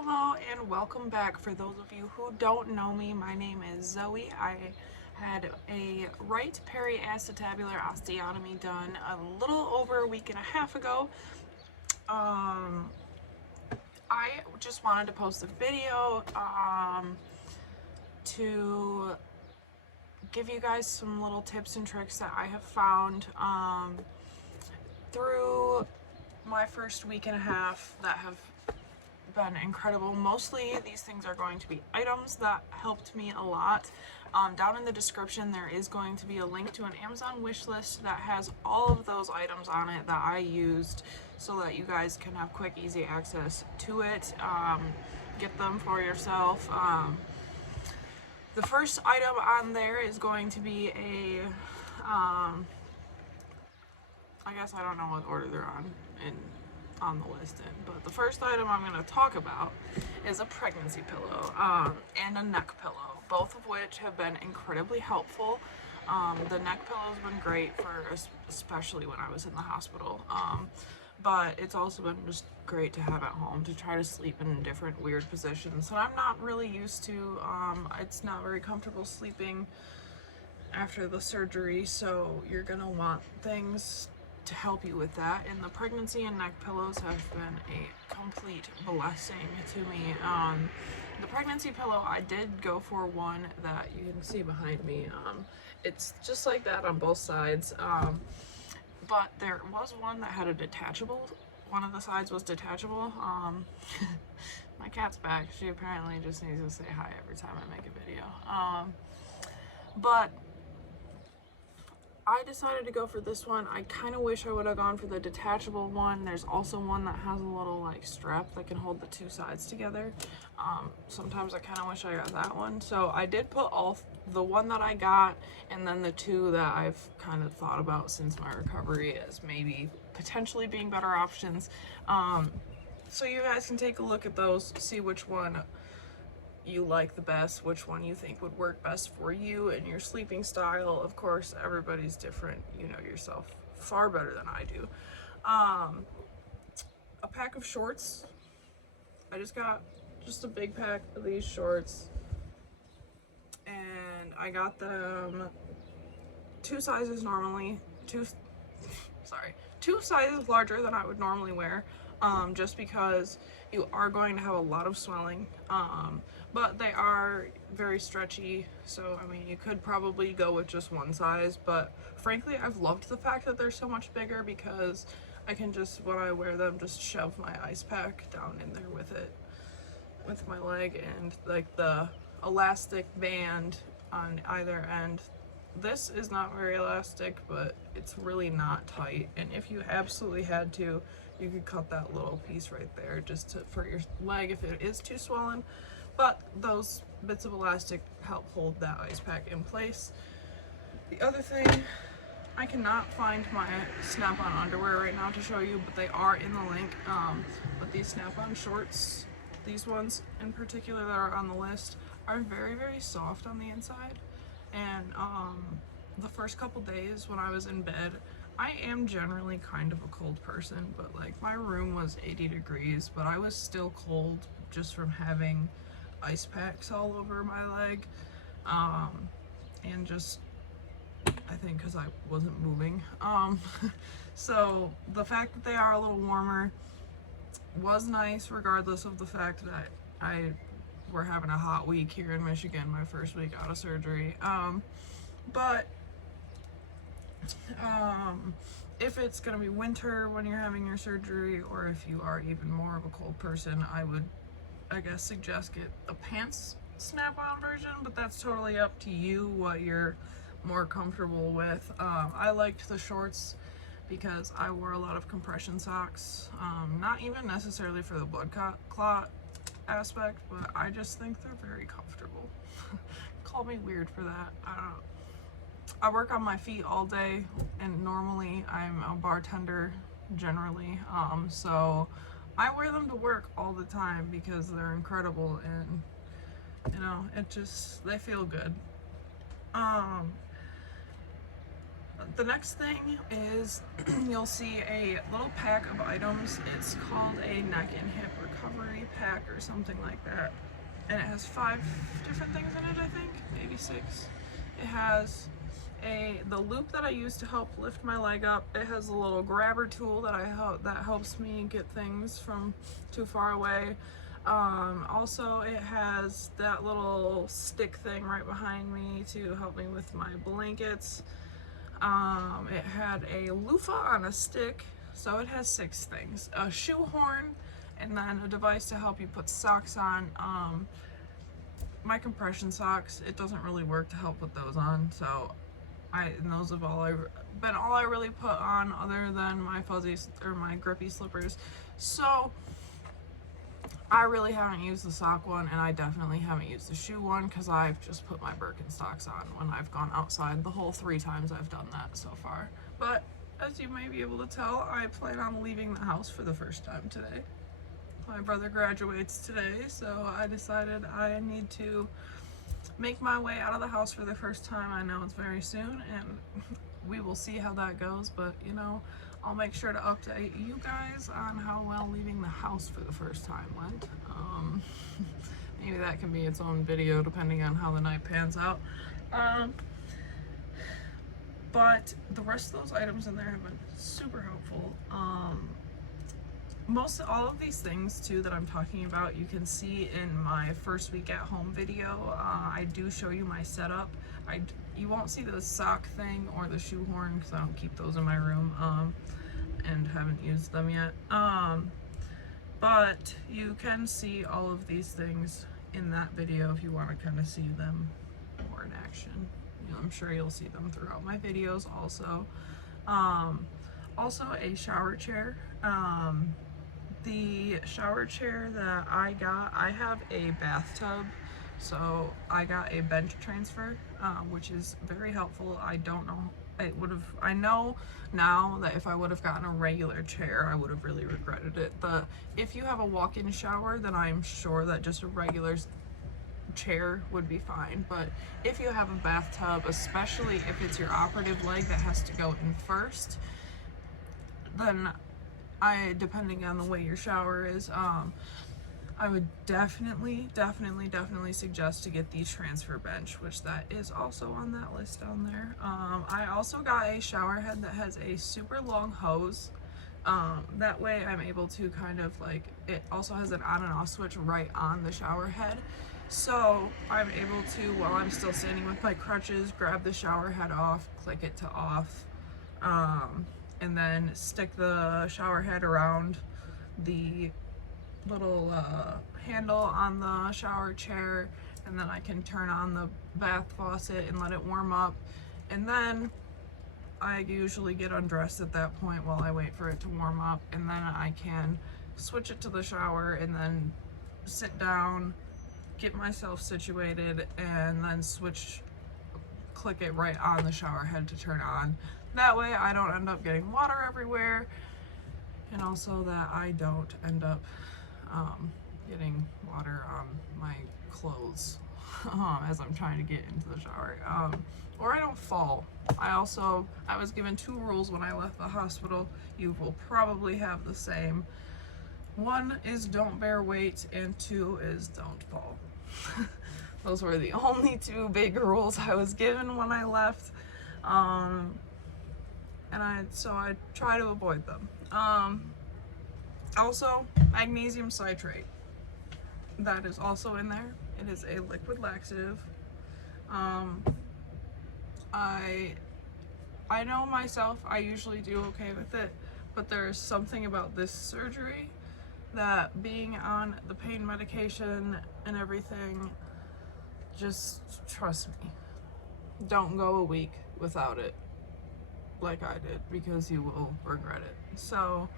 Hello and welcome back. For those of you who don't know me, my name is Zoe. I had a right periacetabular osteotomy done a little over a week and a half ago. I just wanted to post a video to give you guys some little tips and tricks that I have found through my first week and a half that have been incredible. Mostly these things are going to be items that helped me a lot. Down in the description there is going to be a link to an Amazon wish list that has all of those items on it that I used so that you guys can have quick, easy access to it. Get them for yourself. The first item on there is going to be a, I guess I don't know what order they're on the list but the first item I'm going to talk about is a pregnancy pillow and a neck pillow, both of which have been incredibly helpful. The neck pillow's been great for especially when I was in the hospital, but it's also been just great to have at home to try to sleep in different weird positions that I'm not really used to. It's not very comfortable sleeping after the surgery, so you're gonna want things to help you with that, and the pregnancy and neck pillows have been a complete blessing to me. The pregnancy pillow, I did go for one that you can see behind me. It's just like that on both sides, but there was one that had a detachable, one of the sides was detachable. My cat's back. She apparently just needs to say hi every time I make a video. But I decided to go for this one. I kind of wish I would have gone for the detachable one. There's also one that has a little like strap that can hold the two sides together. Sometimes I kind of wish I got that one. So I did put the one that I got and then the two that I've kind of thought about since my recovery as maybe potentially being better options. So you guys can take a look at those, see which one you like the best, which one you think would work best for you and your sleeping style. Of course, everybody's different. You know yourself far better than I do. A pack of shorts. I just got a big pack of these shorts, and I got them two sizes larger than I would normally wear, just because you are going to have a lot of swelling, but they are very stretchy, so I mean you could probably go with just one size, but frankly I've loved the fact that they're so much bigger because I can just, when I wear them, just shove my ice pack down in there with it, with my leg, and like the elastic band on either end. This is not very elastic, but it's really not tight, and if you absolutely had to, you could cut that little piece right there just for your leg if it is too swollen. But those bits of elastic help hold that ice pack in place. The other thing, I cannot find my snap-on underwear right now to show you, but they are in the link. But these snap-on shorts, these ones in particular that are on the list, are very, very soft on the inside. And the first couple days when I was in bed, I am generally kind of a cold person, but like my room was 80 degrees, but I was still cold just from having ice packs all over my leg, and just, I think because I wasn't moving. So the fact that they are a little warmer was nice, regardless of the fact that we're having a hot week here in Michigan, my first week out of surgery. But if it's gonna be winter when you're having your surgery, or if you are even more of a cold person, I would, I guess, suggest get a pants snap-on version, but that's totally up to you what you're more comfortable with. I liked the shorts because I wore a lot of compression socks, not even necessarily for the blood clot aspect, but I just think they're very comfortable. Call me weird for that, I don't know. I work on my feet all day, and normally I'm a bartender generally, so I wear them to work all the time because they're incredible, and you know, they feel good. The next thing is you'll see a little pack of items. It's called a neck and hip recovery pack. pack or something like that. And it has 5 different things in it, I think, maybe 6. It has the loop that I use to help lift my leg up. It has a little grabber tool that helps me get things from too far away. Also, it has that little stick thing right behind me to help me with my blankets. It had a loofah on a stick, so it has 6 things. A shoehorn, and then a device to help you put socks on. My compression socks, it doesn't really work to help put those on, so and those have all I really put on, other than my fuzzies or my grippy slippers. So I really haven't used the sock one, and I definitely haven't used the shoe one, because I've just put my Birkenstocks on when I've gone outside the whole 3 times I've done that so far. But as you may be able to tell, I plan on leaving the house for the first time today. My brother graduates today, so I decided I need to make my way out of the house for the first time. I know it's very soon, and we will see how that goes, but you know, I'll make sure to update you guys on how well leaving the house for the first time went. Maybe that can be its own video depending on how the night pans out. But the rest of those items in there have been super helpful. All of these things too that I'm talking about, you can see in my first week at home video. I do show you my setup. You won't see the sock thing or the shoehorn because I don't keep those in my room and haven't used them yet. But you can see all of these things in that video if you want to kind of see them more in action. You know, I'm sure you'll see them throughout my videos also. Also a shower chair. The shower chair that I got, I have a bathtub, so I got a bench transfer, which is very helpful. I don't know, I know now that if I would have gotten a regular chair, I would have really regretted it. If you have a walk-in shower, then I'm sure that just a regular chair would be fine. But if you have a bathtub, especially if it's your operative leg that has to go in first, then depending on the way your shower is, I would definitely suggest to get the transfer bench, which that is also on that list down there. I also got a shower head that has a super long hose. That way I'm able to kind of it also has an on and off switch right on the shower head. So I'm able to, while I'm still standing with my crutches, grab the shower head off, click it to off, and then stick the shower head around the little handle on the shower chair, and then I can turn on the bath faucet and let it warm up, and then I usually get undressed at that point while I wait for it to warm up, and then I can switch it to the shower and then sit down, get myself situated, and then click it right on the shower head to turn on. That way I don't end up getting water everywhere, and also that I don't end up getting water on my clothes as I'm trying to get into the shower, or I don't fall. I was given 2 rules when I left the hospital. You will probably have the same. 1 is don't bear weight, and 2 is don't fall. Those were the only 2 big rules I was given when I left, so I try to avoid them. Also, magnesium citrate. That is also in there. It is a liquid laxative. I know myself, I usually do okay with it, but there's something about this surgery that being on the pain medication and everything, just trust me, don't go a week without it like I did, because you will regret it. So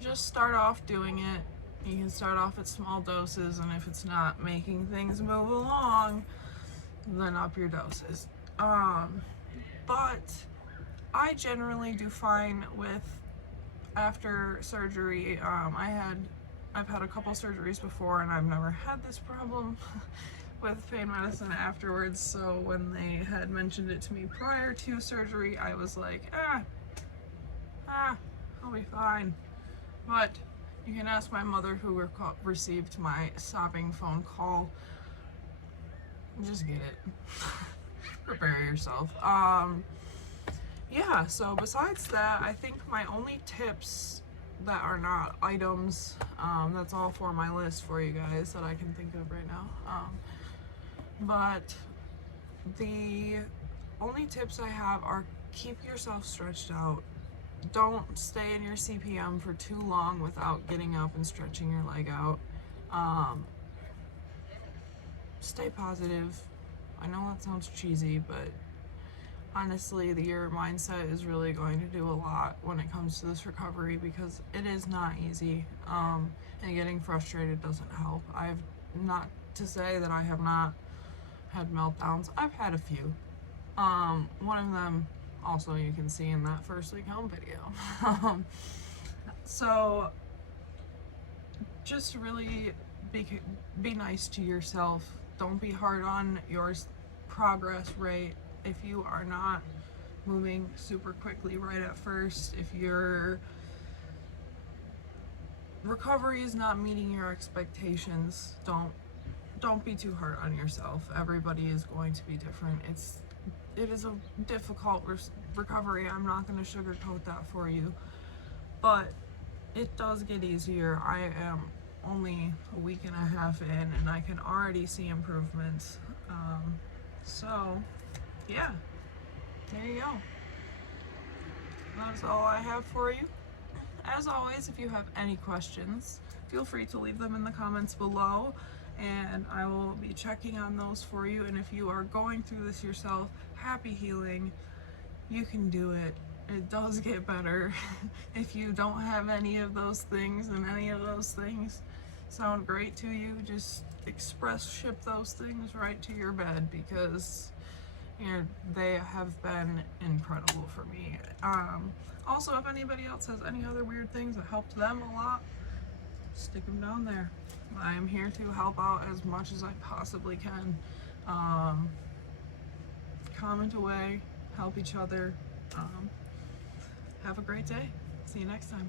just start off doing it. You can start off at small doses, and if it's not making things move along, then up your doses. But I generally do fine with after surgery. I've had a couple surgeries before, and I've never had this problem with pain medicine afterwards, so when they had mentioned it to me prior to surgery, I was like, I'll be fine. But You can ask my mother who received my sobbing phone call. Just get it. Prepare yourself. Yeah, so besides that, I think my only tips that are not items, that's all for my list for you guys that I can think of right now. But the only tips I have are keep yourself stretched out. Don't stay in your CPM for too long without getting up and stretching your leg out. Stay positive. I know that sounds cheesy, but honestly, your mindset is really going to do a lot when it comes to this recovery, because it is not easy, and getting frustrated doesn't help. I've not to say that I have not had meltdowns. I've had a few. One of them also you can see in that first week home video. So just really be nice to yourself. Don't be hard on your progress rate. If you are not moving super quickly right at first, if your recovery is not meeting your expectations, don't be too hard on yourself. Everybody is going to be different. It is a difficult recovery. I'm not going to sugarcoat that for you, but it does get easier. I am only a week and a half in, and I can already see improvements. So yeah, there you go. That's all I have for you. As always, if you have any questions, feel free to leave them in the comments below, and I will be checking on those for you. And if you are going through this yourself, happy healing. You can do it. It does get better. If you don't have any of those things and any of those things sound great to you, just ship those things right to your bed, because they have been incredible for me. Also, if anybody else has any other weird things that helped them a lot, stick them down there. I am here to help out as much as I possibly can. Comment away, help each other. Have a great day. See you next time.